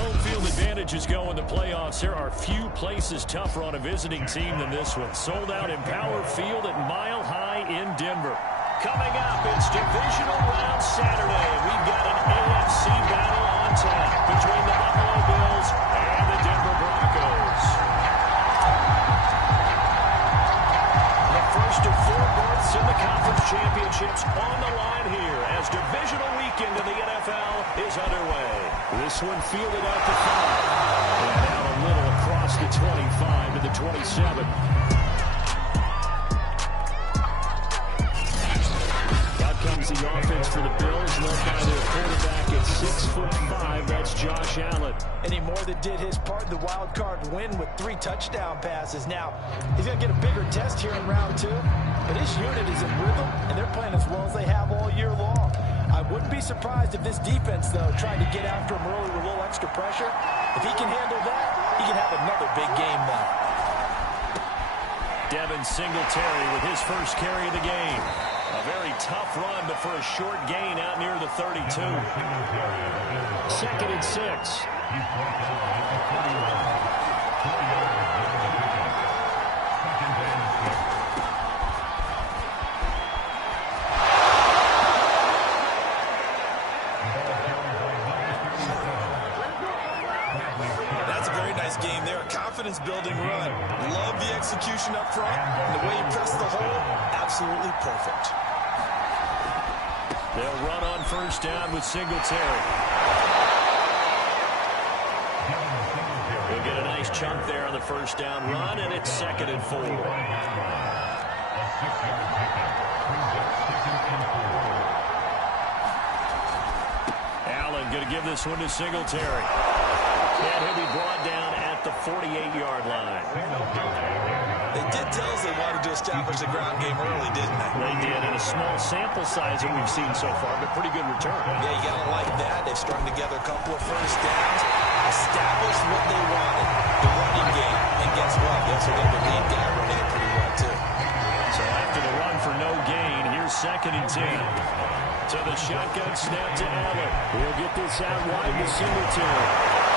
home field advantages go in the playoffs, there are few places tougher on a visiting team than this one. Sold out in Power Field at Mile High in Denver. Coming up, it's Divisional Round Saturday. We've got an AFC battle on tap between the Buffalo Bills and the Denver Broncos. The first of 4 berths in the conference championships on the line here as divisional weekend in the NFL is underway. This one fielded out the 5 and out a little across the 25 to the 27. Comes the offense for the Bills, led by their quarterback at 6'5". That's Josh Allen. And he more than did his part in the wild card win with 3 touchdown passes. Now, he's going to get a bigger test here in round 2, but his unit is in rhythm, and they're playing as well as they have all year long. I wouldn't be surprised if this defense, though, tried to get after him early with a little extra pressure. If he can handle that, he can have another big game, though. Devin Singletary with his first carry of the game. A very tough run, but for a short gain out near the 32. 2nd and 6. That's a very nice game there. A confidence-building run. Love the execution up front, and the way he pressed the hole, absolutely perfect. They'll run on first down with Singletary. He'll get a nice chunk there on the first down run, and it's 2nd and 4. Allen going to give this one to Singletary. And he'll be brought down at the 48-yard line. They did tell us they wanted to establish the ground game early, didn't they? They did, in a small sample size that we've seen so far, but pretty good return. Yeah, you got to like that. They've strung together a couple of first downs, established what they wanted, the running game. And guess what? They also got the lead guy running it pretty well, too. So after the run for no gain, here's 2nd and 10. To the shotgun snap to Allen. He'll get this out wide to Singletary.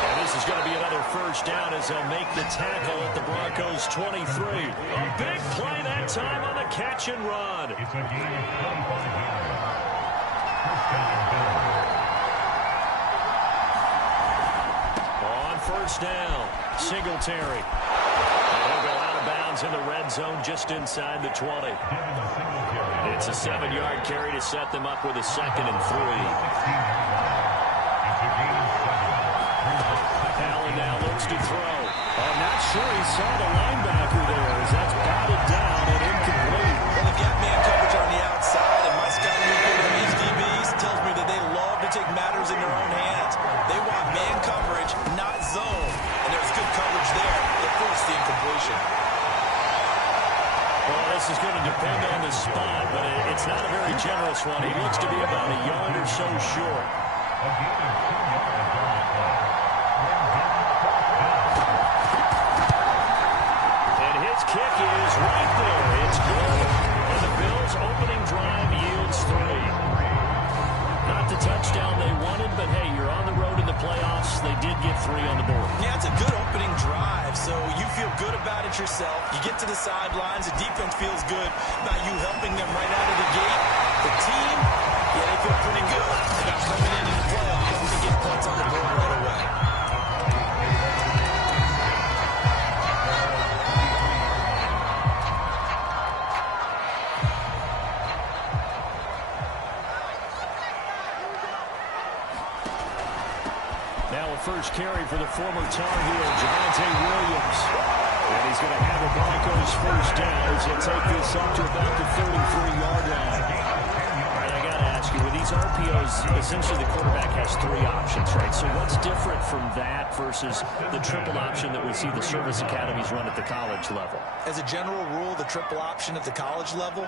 And this is going to be another first down as they'll make the tackle at the Broncos 23. A big play that time on the catch and run. On first down, Singletary. And he'll go out of bounds in the red zone just inside the 20. It's a 7-yard carry to set them up with a 2nd and 3. Allen now looks to throw. I'm not sure he saw the linebacker there as that's batted down and incomplete. Well, they've got man coverage on the outside, and my scouting report on these DBs tells me that they love to take matters in their own hands. They want man coverage, not zone. And there's good coverage there. They forced the incompletion. Well, this is going to depend on the spot, but it's not a very generous one. He looks to be about a yard or so short. Kick is right there. It's good. And the Bills' opening drive yields 3. Not the touchdown they wanted, but hey, you're on the road in the playoffs. They did get 3 on the board. Yeah, it's a good opening drive, so you feel good about it yourself. You get to the sidelines. The defense feels good about you helping them right out of the gate. The team, yeah, they feel pretty good about coming into the playoffs to get points on the board right away. First carry for the former Tar Heel, Javonte Williams. And he's going to have the Broncos first down as they take this up to about the 33-yard line. All right, I got to ask you, with these RPOs, essentially the quarterback has 3 options, right? So what's different from that versus the triple option that we see the service academies run at the college level? As a general rule, the triple option at the college level,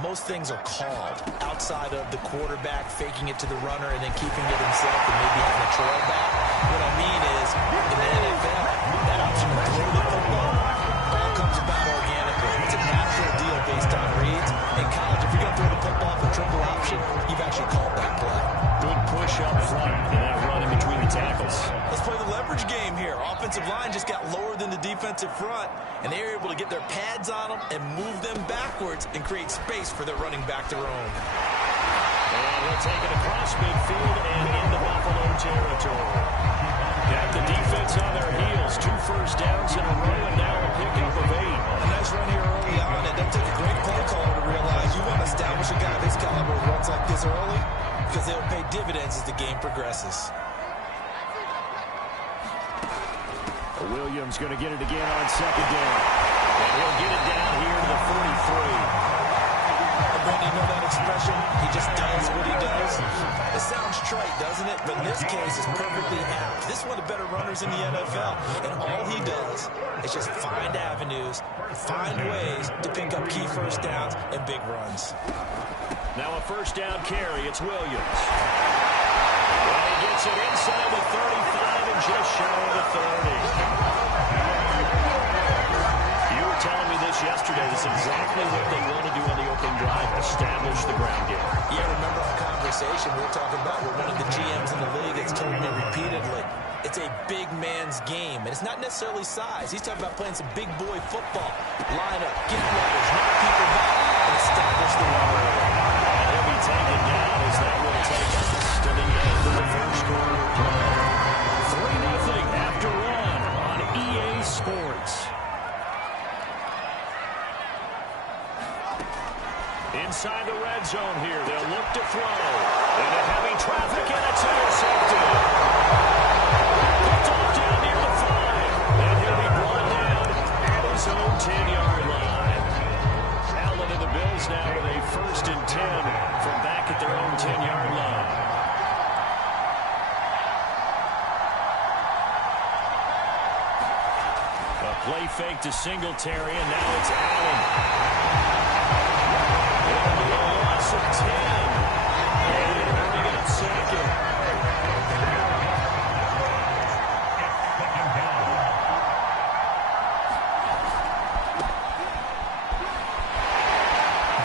most things are called outside of the quarterback faking it to the runner and then keeping it himself and maybe having a trail back. What I mean is, in the NFL, that option to throw the football all comes about organically. It's a natural deal based on reads. In college, if you're going to throw the football for triple option, you've actually called that play. Good push up front and that run in between the tackles. offensive line just got lower than the defensive front, and they were able to get their pads on them and move them backwards and create space for their running back to roam. And he'll take it across midfield and into Buffalo territory. Got the defense on their heels. 2 first downs in a row, and now a pickup of 8. A nice run here early on. It doesn't take a great play caller to realize you want to establish a guy this caliber with runs like this early, because they'll pay dividends as the game progresses. Williams going to get it again on second down. And he'll get it down here to the 43. Brandon, you know that expression? He just does what he does. It sounds trite, doesn't it? But in this case, it's perfectly apt. This is one of the better runners in the NFL. And all he does is just find avenues, find ways to pick up key first downs and big runs. Now a first down carry. It's Williams. Well, he gets it inside the 35 and just shy of the 30. You were telling me this yesterday. This is exactly what they want to do on the opening drive, establish the ground game. Yeah, remember our conversation we were talking about with one of the GMs in the league that's told me repeatedly, it's a big man's game. And it's not necessarily size. He's talking about playing some big boy football. Line up, get runners, knock people back, and establish the run. And he'll be taken down as that will take us to the end of the first quarter. 3-0 after 1 on EA Sports. Inside the red zone here, they'll look to throw. Into heavy traffic, and it's intercepted. Picked off down near the 5. And he'll be brought down at his own 10-yard line. Allen and the Bills now with a 1st and 10 from back at their own 10-yard line. A play fake to Singletary, and now it's Allen. Loss of 10. And bringing up second.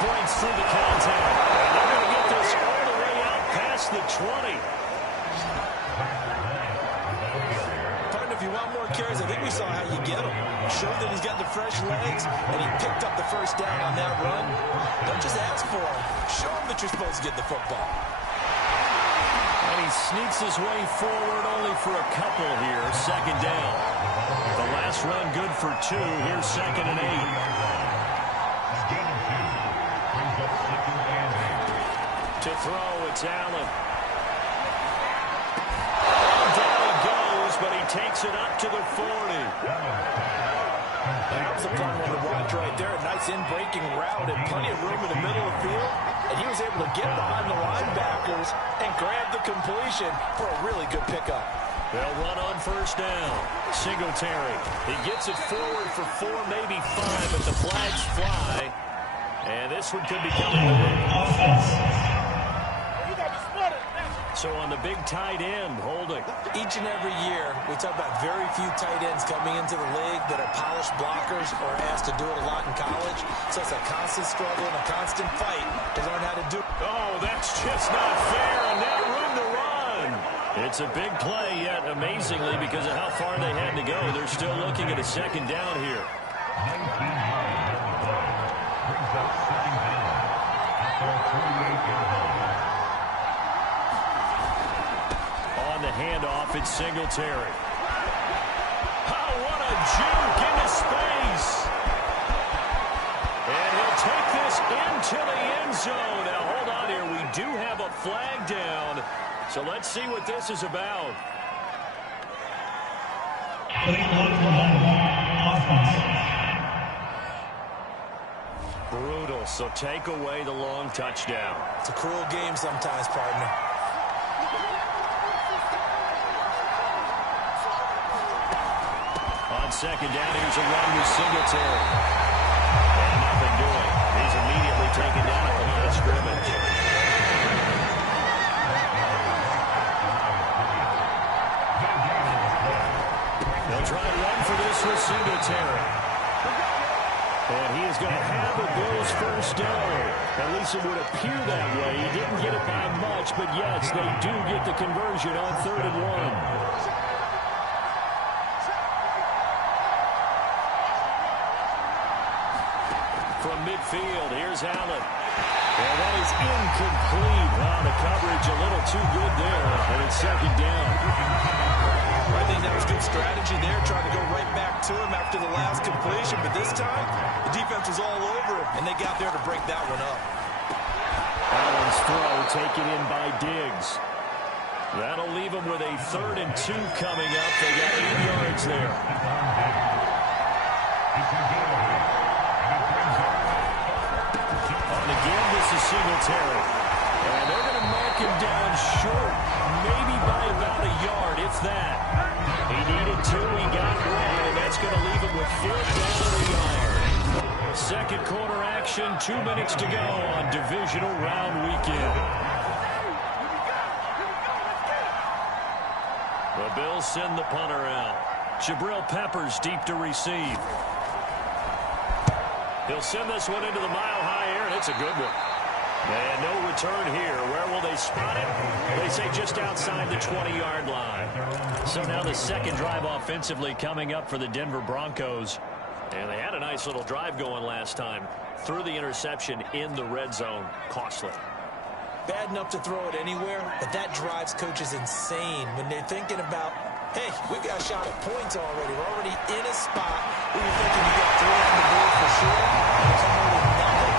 Breaks through the contact. And they're going to get this all the way out past the 20. Partner, if you want more carries, I think we saw how you get them. Show that he's got the fresh legs, and he picked up the first down on that run. Don't just ask for him. Show him that you're supposed to get the football. And he sneaks his way forward only for a couple here. 2nd down. The last run good for 2. Here's 2nd and 8. To throw, it's Allen. Down he goes, but he takes it up to the 40. That was a fun one to watch right there. A nice in-breaking route and plenty of room in the middle of the field. And he was able to get behind the linebackers and grab the completion for a really good pickup. They'll run on 1st down. Singletary. He gets it forward for 4, maybe 5, but the flags fly. And this one could be coming back. So on the big tight end, holding. Each and every year, we talk about very few tight ends coming into the league that are polished blockers or asked to do it a lot in college. So it's a constant struggle and a constant fight to learn how to do it. Oh, that's just not fair, and now room to run. It's a big play, yet amazingly, because of how far they had to go, they're still looking at a 2nd down here. On the handoff, it's Singletary. Oh, what a juke into space. And he'll take this into the end zone. Now, hold on here. We do have a flag down. So let's see what this is about. Brutal. So take away the long touchdown. It's a cruel game sometimes, partner. On 2nd down, here's a run with Singletary. And nothing doing. He's immediately taken down at the line of scrimmage. They'll try to run for this with Singletary. And he is going to have the Bills' 1st down. At least it would appear that way. He didn't get it by much, but yes, they do get the conversion on 3rd and 1. midfield. Here's Allen. And that is incomplete. Wow, the coverage a little too good there. And it's second down. I think that was good strategy there, trying to go right back to him after the last completion. But this time, the defense was all over him, and they got there to break that one up. Allen's throw taken in by Diggs. That'll leave them with a 3rd and 2 coming up. They got 8 yards there. On the give, this is Singletary. And they're going to mark him down short, maybe by about a yard, if that. He needed 2, he got 1, and that's going to leave him with 4th down and a yard. Second quarter action, 2 minutes to go on divisional round weekend. The Bills send the punter out. Jabril Peppers deep to receive. He'll send this one into the mile-high air, and it's a good one. And no return here. Where will they spot it? They say just outside the 20-yard line. So now the second drive offensively coming up for the Denver Broncos. And they had a nice little drive going last time. Threw the interception in the red zone. Costly. Bad enough to throw it anywhere, but that drives coaches insane when they're thinking about, hey, we've got a shot at points already. We're already in a spot where you're thinking you got 3 on the board for sure, and it's only nothing.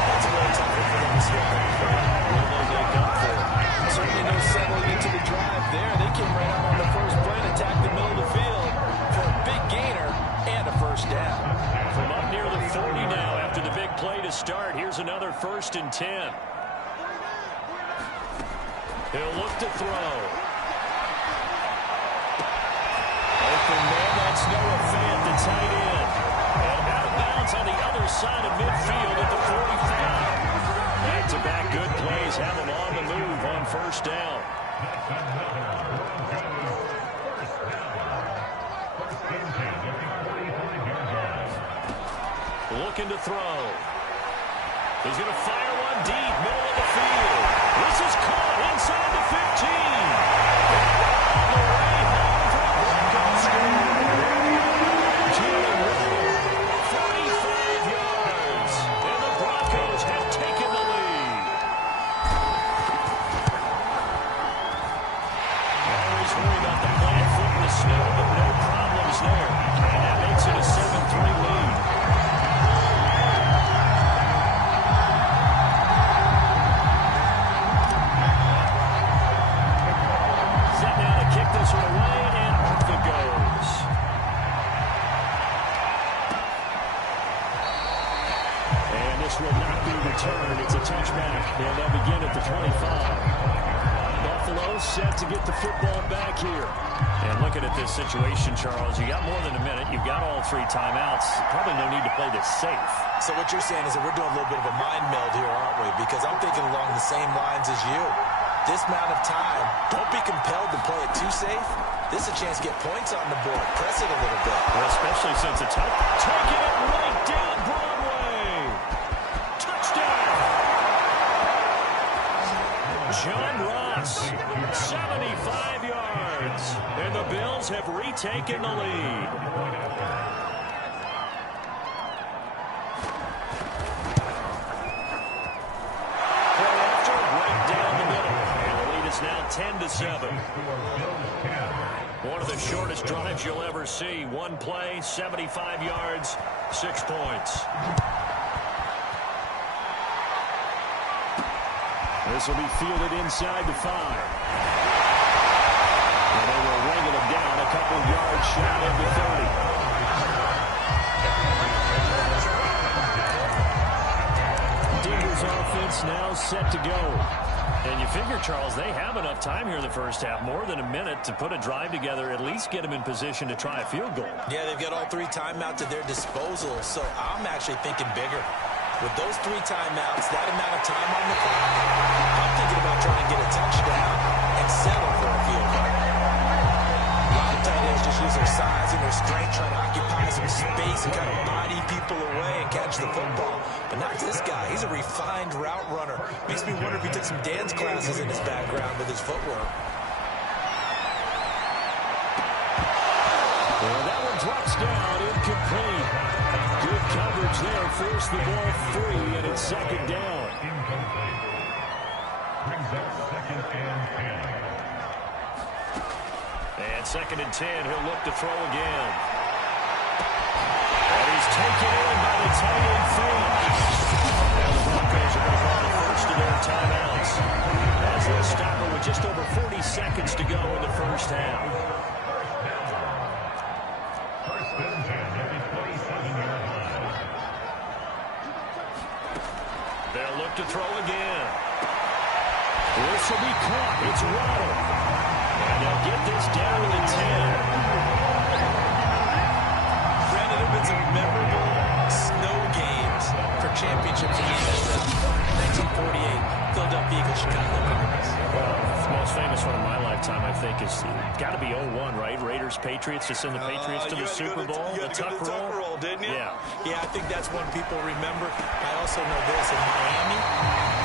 That's a little tougher for them to swallow. What will they come for? Certainly no settling into the drive there. They came right out on the first play and attacked the middle of the field for a big gainer and a first down. From up near the 40 now after the big play to start. Here's another 1st and 10. He'll look to throw. Open man, that's Noah Fant, the tight end. And out of bounds on the other side of midfield at the 45. Back-to-back good plays have him on the move on 1st down. Looking to throw. He's going to fire one deep, middle of the field. This is caught inside the 15. All the way home for a Broncos score. Jalen Reagor, 45 yards. And the Broncos have taken the lead. Always worry about the plant foot in the snow, but no problems there. And that makes it a 7-3 lead. This one away, and off it goes. And this will not be returned. It's a touchback, and they'll begin at the 25. Buffalo set to get the football back here. And looking at this situation, Charles, you got more than a minute. You've got all 3 timeouts. Probably no need to play this safe. So what you're saying is that we're doing a little bit of a mind meld here, aren't we? Because I'm thinking along the same lines as you. This amount of time, don't be compelled to play it too safe. This is a chance to get points on the board. Press it a little bit. Well, especially since it's taking it right down Broadway. Touchdown. John Ross, 75 yards. And the Bills have retaken the lead. Now 10-7. One of the shortest drives you'll ever see. One play, 75 yards, 6 points. This will be fielded inside the 5. And they will wrangle him down a couple yards shy of the 30. Denver's offense now set to go. And you figure, Charles, they have enough time here in the first half, more than a minute, to put a drive together, at least get them in position to try a field goal. Yeah, they've got all 3 timeouts at their disposal, so I'm actually thinking bigger. With those 3 timeouts, that amount of time on the clock, I'm thinking about trying to get a touchdown and settle for a field goal. A lot of tight ends just use their size and their strength, trying to occupy some space and kind of body people away and catch the football. But not this guy. He's a refined route runner. Makes me wonder if he took some dance classes in his background with his footwork. Well, that one drops down incomplete. Good coverage there. Forced the ball free, and it's second down. Incomplete. Brings up second and 10. And second and 10, he'll look to throw again. And he's taken in by the tight end finish. Now the Broncos are going to call the first of their timeouts as they'll stop it with just over 40 seconds to go in the first half. First and 10 at the 27-yard line. They'll look to throw again. This will be caught. It's Waddle. And they'll get this down to the 10. Brandon, there have been some memorable snow games for championships in the NFL. 1948, Philadelphia Eagles, Chicago Cardinals. The most famous one of my lifetime, I think, is got to be 01, right? Raiders, Patriots, to send the Patriots to the Super Bowl. You had to go to the tuck roll, didn't you? Yeah. Yeah, I think that's one people remember. I also know this in Miami,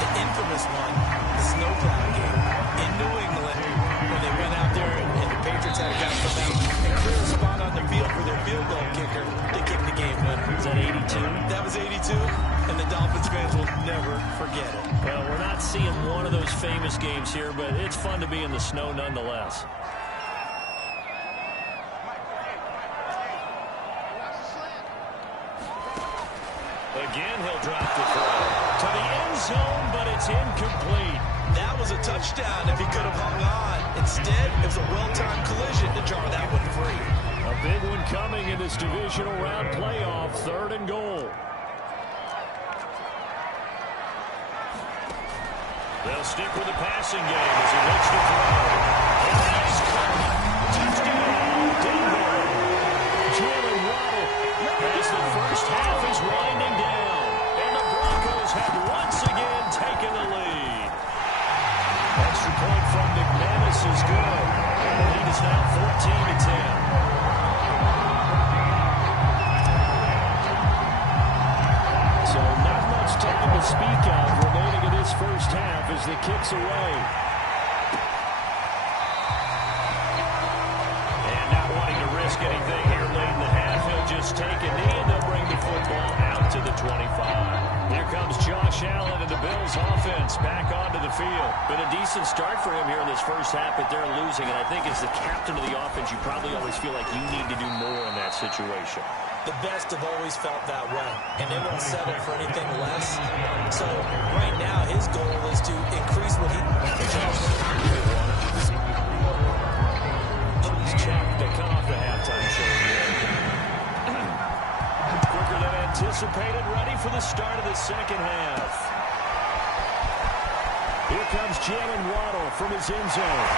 the infamous one, the snowplow game in New England, when they went out there and the Patriots had a guy come out and clear a spot on the field for their field goal kicker to kick the game winner. Was that 82? That was 82, and the Dolphins fans will never forget it. Well, we're not seeing one of those famous games here, but it's fun to be in the snow nonetheless. Again, he'll drop the throw to the end zone, but it's incomplete. That was a touchdown if he could have hung on. Instead, it was a well-timed collision to jar that one free. A big one coming in this divisional round playoff, 3rd and goal. They'll stick with the passing game as he looks to throw. And that's caught. Touchdown, Denver. Jalen Waddle as the first half is winding down. And the Broncos have once again taken the lead. Extra point from McManus is good. And the lead is now 14-10. So not much time to speak of remaining in this first half as the kick's away. And not wanting to risk anything here late in the half, he'll just take a knee and they'll bring the football out to the 25. Here comes Josh Allen and the Bills offense back onto the field. Been a decent start for him here in this first half, but they're losing. And I think as the captain of the offense, you probably always feel like you need to do more in that situation. The best have always felt that way, and they won't settle for anything less. So right now, his goal is to increase what he... He's checked. They cut off the halftime show again. Quicker than anticipated, ready for the start of the second half. Here comes Jalen Waddle from his end zone.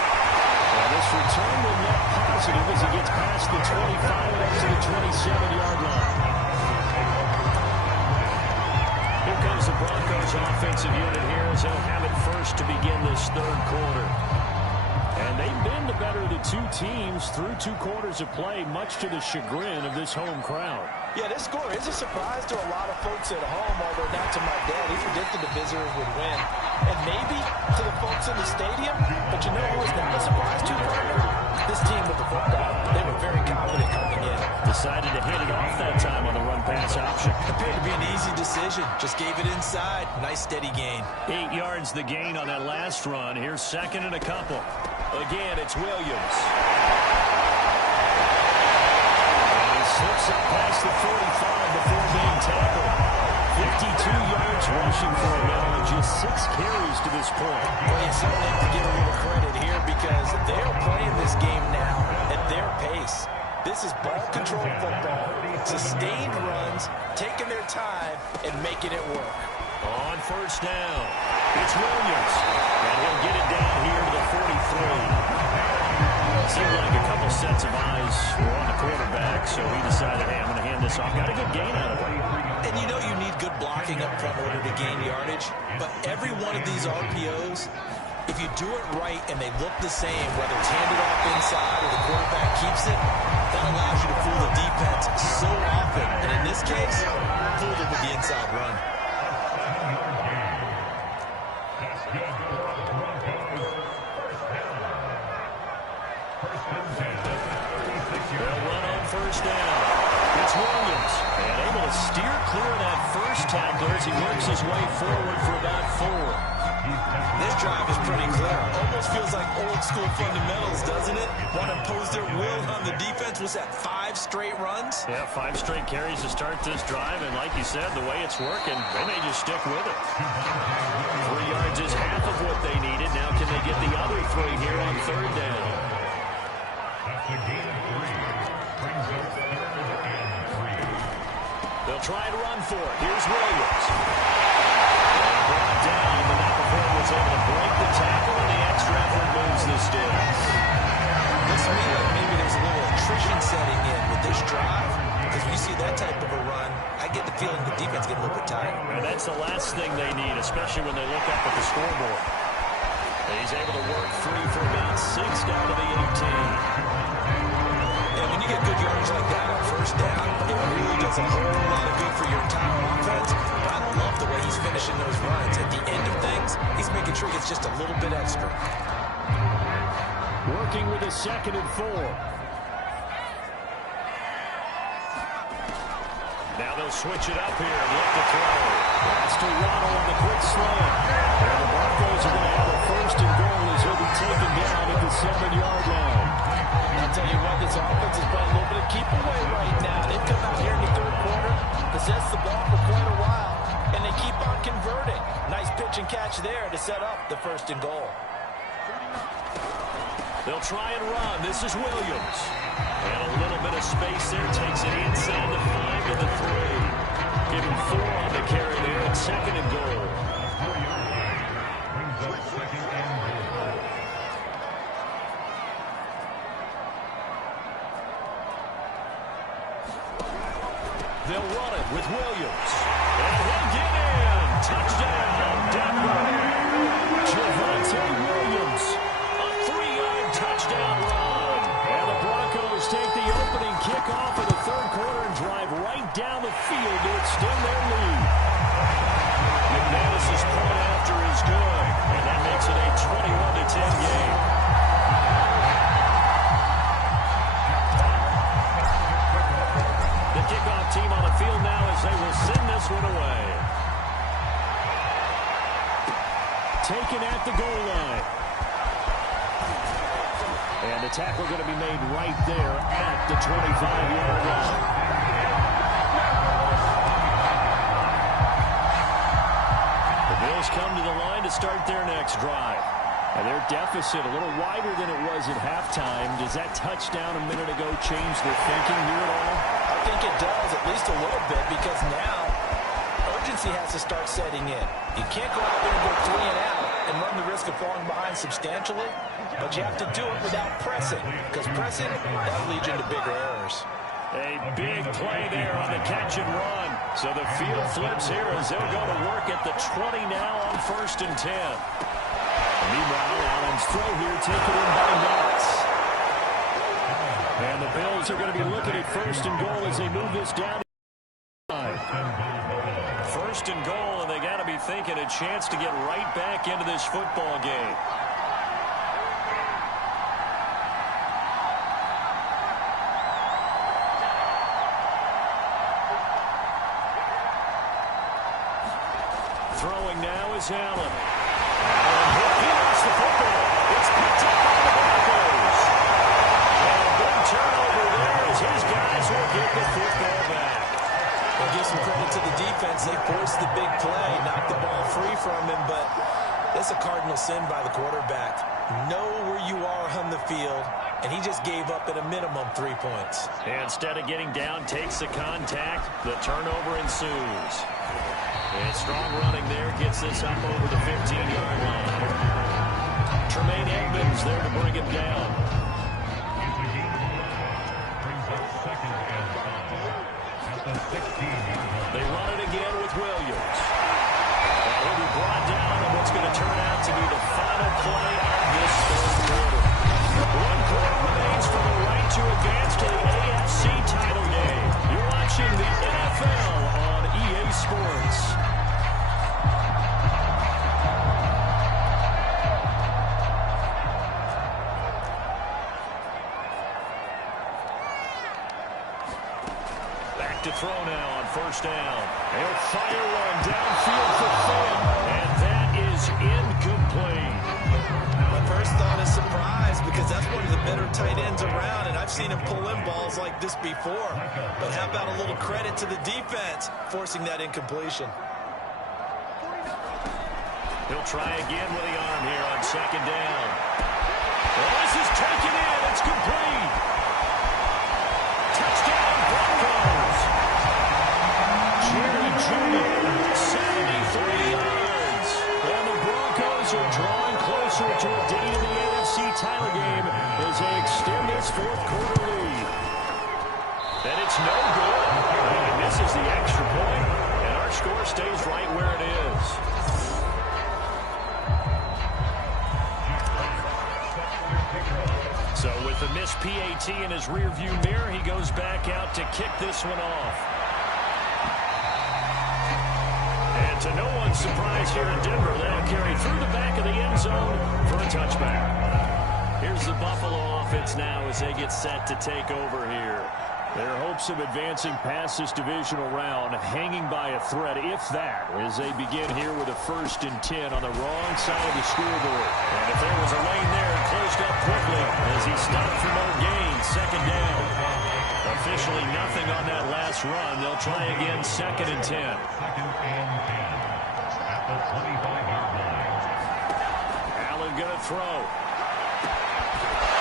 And this return will net positive as he gets past the 25 up to the 27-yard line. Here comes the Broncos offensive unit here as they'll have it first to begin this third quarter. And they've been the better of the two teams through 2 quarters of play, much to the chagrin of this home crowd. Yeah, this score is a surprise to a lot of folks at home, although not to my dad. He predicted the visitors would win. And maybe to the folks in the stadium, but you know who was not a surprise to, Parker? This team with the football. They were very confident coming in. Decided to hand it off that time on the run-pass option. Appeared to be an easy decision. Just gave it inside. Nice, steady gain. 8 yards the gain on that last run. Here's second and a couple. Again, it's Williams. And he slips up past the 45 before being tackled. 52 yards rushing for him now and just 6 carries to this point. Well, you certainly have to give a little credit here because they're playing this game now at their pace. This is ball-control football, sustained runs, taking their time, and making it work. On first down, it's Williams. And he'll get it down here to the 43. Seemed like a couple sets of eyes were on the quarterback, so he decided, hey, I'm going to hand this off. Got a good gain out of it. And you know you need good blocking up front in order to gain yardage, but every one of these RPOs, if you do it right and they look the same, whether it's handed off inside or the quarterback keeps it, that allows you to fool the defense so often. And in this case, fooled it with the inside run. They'll run on first down. It's Williams. And able to steer clear of that first tackler as he works his way forward for about 4. This drive is pretty clear. Almost feels like old school fundamentals, doesn't it? Want to impose their will on the defense. Was that 5 straight runs? Yeah, 5 straight carries to start this drive. And like you said, the way it's working, they may just stick with it. 3 yards is half of what they needed. Now can they get the other 3 here on 3rd down? That's a gain of 3. Brings up 3rd and 3. They'll try and run for it. Here's Williams. And brought down, but not before he was able to break the tackle, and the extra effort moves the sticks. Looks to me like maybe there's a little attrition setting in with this drive, because when you see that type of a run, I get the feeling the defense get a little bit tired. And that's the last thing they need, especially when they look up at the scoreboard. And he's able to work free for about 6 down to the 18. And when you get good yards like that on 1st down, it really does a whole lot of good for your entire offense. But I don't love the way he's finishing those runs. At the end of things, he's making sure he gets just a little bit extra. Working with a 2nd and 4. Now they'll switch it up here and look to throw. That's to Waddle on the quick slant. And the Broncos are going to have a 1st and goal as he'll be taken down at the 7-yard line. I'll tell you what, this offense is playing a little bit of keep away right now. They've come out here in the 3rd quarter, possessed the ball for quite a while, and they keep on converting. Nice pitch and catch there to set up the 1st and goal. They'll try and run. This is Williams. And a little bit of space there. Takes it inside the 5 to the 3. Give him 4 on the carry there at 2nd and goal. Brings up 2nd and goal. They'll run it with Williams. And he'll get in. Touchdown, Denver. Javonte Williams. A 3-yard touchdown run. And the Broncos take the opening kickoff of the 3rd quarter and drive right down the field to extend their lead. McManus's point after is good. And that makes it a 21-10 game. The kickoff team on the field now as they will send this one away. Taken at the goal line. And the tackle going to be made right there at the 25-yard line. The Bills come to the line to start their next drive. And their deficit a little wider than it was at halftime. Does that touchdown a minute ago change their thinking here at all? I think it does, at least a little bit, because now urgency has to start setting in. You can't go out there and go 3 and out and run the risk of falling behind substantially, but you have to do it without pressing, because pressing, that leads you into bigger errors. A big play there on the catch and run. So the field flips here as they'll go to work at the 20 now on 1st and 10. Meanwhile, Allen's throw here taken in by Knox. And the Bills are going to be looking at 1st and goal as they move this down. 1st and goal, and they got to be thinking a chance to get right back into this football game. Throwing now is Allen. He lost the football. It's picked up by the Broncos. And a big turnover there as his guys will get the football back. Well, give some credit to the defense. They forced the big play, knocked the ball free from him, but that's a cardinal sin by the quarterback. Know where you are on the field, and he just gave up at a minimum 3 points. And instead of getting down, takes the contact. The turnover ensues. And strong running there gets this up over the 15-yard line. Tremaine Edmonds there to bring it down. Brings up 2nd and 5 at the 16-yard line. They run it again with Williams. And he'll be brought down on what's going to turn out to be the final play of this 3rd quarter. 1 quarter remains for the right to advance to the AFC title game. You're watching the NFL on EA Sports. to throw now on first down. They'll fire one downfield for Finn, and that is incomplete. My first thought is surprise because that's one of the better tight ends around, and I've seen him pull in balls like this before. But how about a little credit to the defense forcing that incompletion? He'll try again with the arm here on second down. Well, this is taken in. It's complete. Touchdown, Broncos. Jerry Jeudy, 73 yards. And the Broncos are drawing closer to a date in the NFC title game as they extend this fourth-quarter lead. And it's no good. He misses the extra point, and our score stays right where it is. So with the missed PAT in his rearview mirror, he goes back out to kick this one off. And to no one's surprise here in Denver, they'll carry through the back of the end zone for a touchback. Here's the Buffalo offense now as they get set to take over here. Their hopes of advancing past this divisional round hanging by a thread, if that, as they begin here with a 1st and 10 on the wrong side of the scoreboard. And if there was a lane there, it closed up quickly as he stopped for no gain. Second down. Officially nothing on that last run. They'll try again, 2nd and 10. 2nd and 10 at the 25-yard line. Allen going to throw.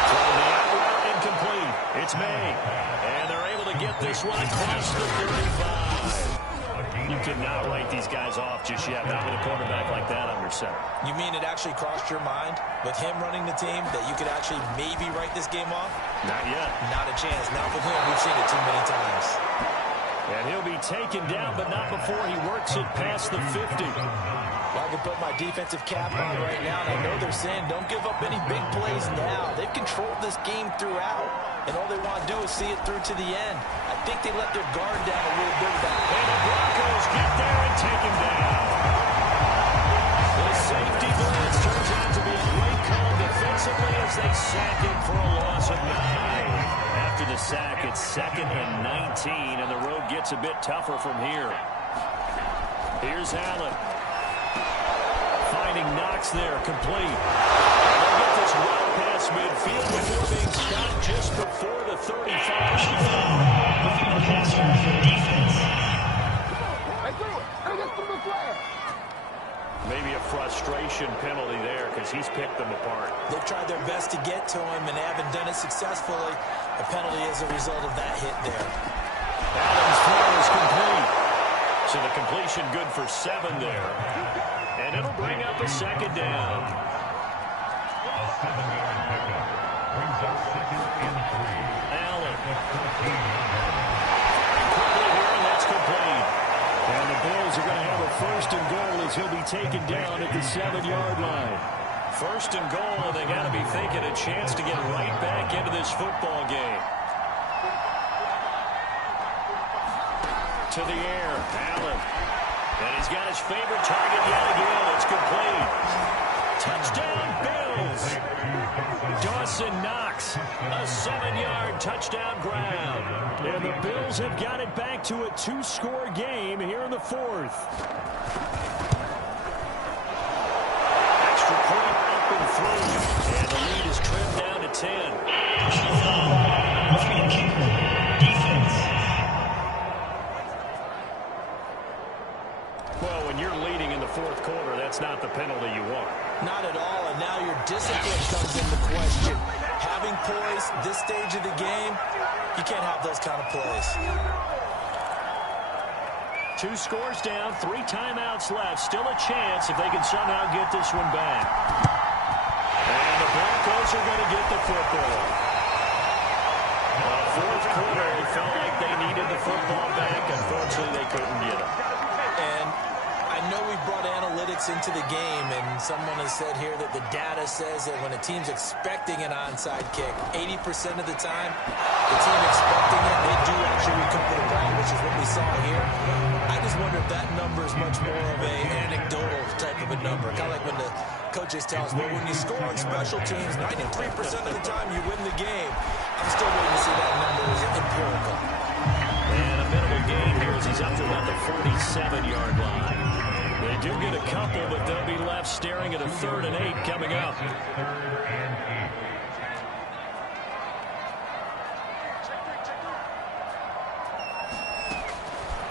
Throw the out route incomplete. It's May. And they're able to get this one across the 35. You cannot write these guys off just yet, not with a quarterback like that under center. You mean it actually crossed your mind with him running the team that you could actually maybe write this game off? Not yet. Not a chance. Not with him. We've seen it too many times. And he'll be taken down, but not before he works it past the 50. Well, I can put my defensive cap on right now, and I know they're saying don't give up any big plays now. They've controlled this game throughout, and all they want to do is see it through to the end. I think they let their guard down a little bit with that. And the Broncos get there and take him down. The safety blitz turns out to be a great call defensively as they sack him for a loss of 9. After the sack, it's 2nd and 19, and the road gets a bit tougher from here. Here's Allen. Finding Knox there, complete. And they'll get this well past midfield before being stopped just before the 35. Maybe a frustration penalty there because he's picked them apart. They've tried their best to get to him and haven't done it successfully. The penalty is a result of that hit there. Allen's throw is complete. So the completion good for 7 there. And it'll bring up a 2nd down. A 7-yard pickup brings up 2nd and 3. Allen. Quickly here, and that's complete. And the Bills are going to have a 1st and goal as he'll be taken down at the 7-yard line. 1st and goal, and they got to be thinking a chance to get right back into this football game. To the air, Allen. And he's got his favorite target yet again. It's complete. Touchdown, Bills. Dawson Knox, a 7-yard touchdown grab. And the Bills have got it back to a 2-score game here in the 4th. Extra point up and through. And the lead is trimmed down to 10. Well, when you're leading in the 4th quarter, that's not the penalty you want. Not at all, and now your discipline comes into question. Having poise this stage of the game, you can't have those kind of plays. 2 scores down, 3 timeouts left. Still a chance if they can somehow get this one back. And the Broncos are going to get the football. 4th quarter, it felt like they needed the football back. Unfortunately, they couldn't get it. And I know we brought analytics into the game, and someone has said here that the data says that when a team's expecting an onside kick, 80% of the time, the team expecting it, they do actually recover the ball, which is what we saw here. I just wonder if that number is much more of a anecdotal type of a number. Kind of like when the coaches tell us, well, when you score on special teams, 93% of the time you win the game. I'm still waiting to see that number as empirical. And a minimal gain up to about the 47-yard line. They do get a couple, but they'll be left staring at a 3rd and 8 coming up.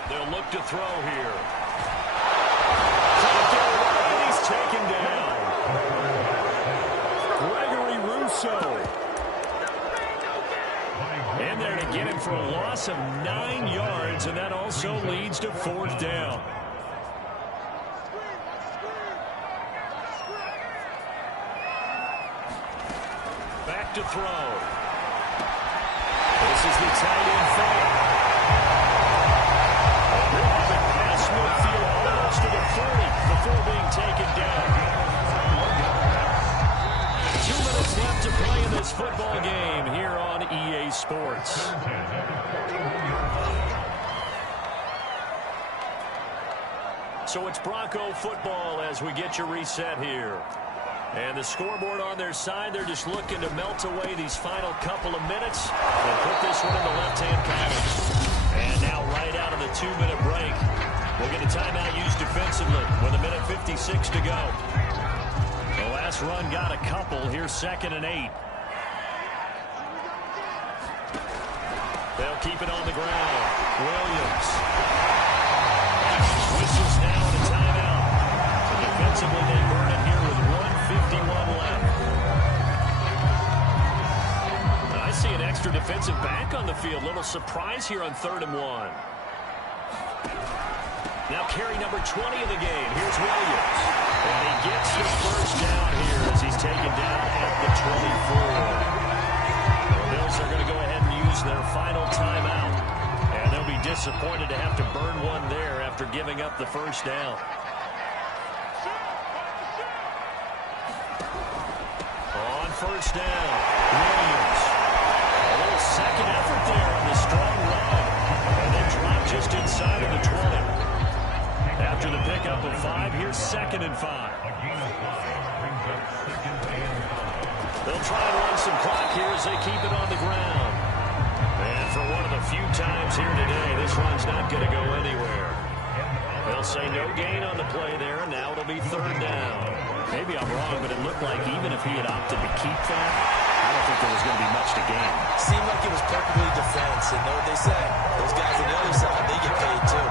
They'll look to throw here. He's taken down. Gregory Rousseau. In there to get him for a loss of 9 yards, and that also leads to 4th down. Back to throw. This is the tight end fake. They'll have it past midfield almost to the 40 before being taken down. 2 minutes left to play in this football game here on EA Sports. So it's Bronco football as we get you reset here. And the scoreboard on their side, they're just looking to melt away these final couple of minutes and put this one in the left-hand column. And now right out of the 2-minute break, we'll get a timeout used defensively with 1:56 to go. The last run got a couple. Here's 2nd and 8. They'll keep it on the ground. Williams. Whistles now and a timeout. So defensively, they burn it here with 1:51 left. I see an extra defensive back on the field. Little surprise here on 3rd and 1. Now carry number 20 of the game. Here's Williams. And he gets the 1st down here as he's taken down at the 24. The Bills are going to go ahead and use their final timeout. And they'll be disappointed to have to burn one there after giving up the 1st down. On 1st down, Williams. A little second effort there on the strong run. And then dropped just inside of the 20. After the pickup of 5, here's 2nd and 5. They'll try and run some clock here as they keep it on the ground. And for one of the few times here today, this run's not going to go anywhere. They'll say no gain on the play there, and now it'll be 3rd down. Maybe I'm wrong, but it looked like even if he had opted to keep that, I don't think there was going to be much to gain. Seemed like it was perfectly defense, and know what they say. Those guys on the other side, they get paid too.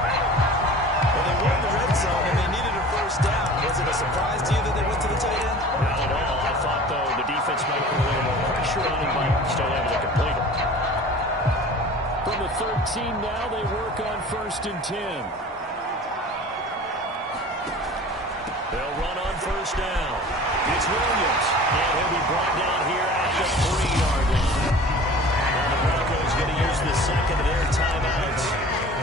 Well, they were in the red zone, and they needed a 1st down. Was it a surprise to you that they went to the tight end? Not at all. I thought, though, the defense might put a little more pressure on him, but still able to complete it. From the 13 now, they work on 1st and 10. They'll run on 1st down. It's Williams. And he'll be brought down here at the 3-yard line. Now the Broncos going to use the 2nd of their timeouts.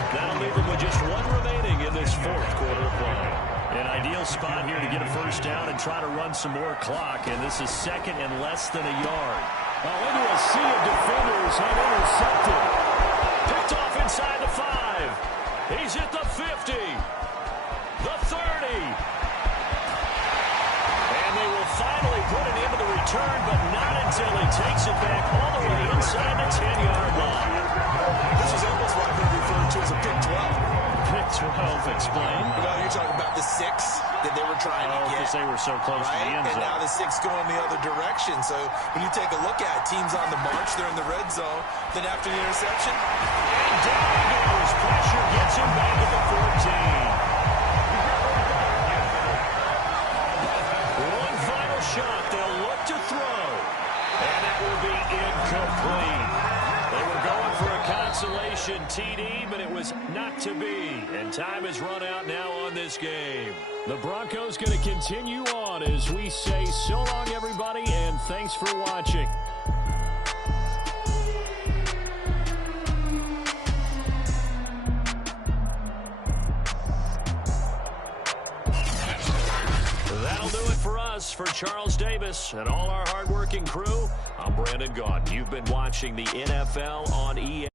That'll leave them with just 1 remaining in this 4th quarter of play. An ideal spot here to get a 1st down and try to run some more clock. And this is 2nd and less than a yard. Oh, into a sea of defenders and intercepted. Picked off inside the 5. He's at the 50. The 30. And they will finally put it into the return, but not until he takes it back all the way inside the 10-yard line. This is almost what I've referred to as a pick 12. Pick 12, explain. Well, you're talking about the 6 that they were trying to get. Because they were so close to the end zone. And now the 6 going the other direction. So when you take a look at teams on the march, they're in the red zone. Then after the interception, and down he goes. Pressure gets him back at the 14. One final shot. They'll look to throw. And that will be incomplete. They were going for a consolation TD, but it was not to be. And time has run out now on this game. The Broncos going to continue on as we say so long, everybody, and thanks for watching. That'll do it for us. For Charles Davis and all our hardworking crew, I'm Brandon Gaudin. You've been watching the NFL on EA.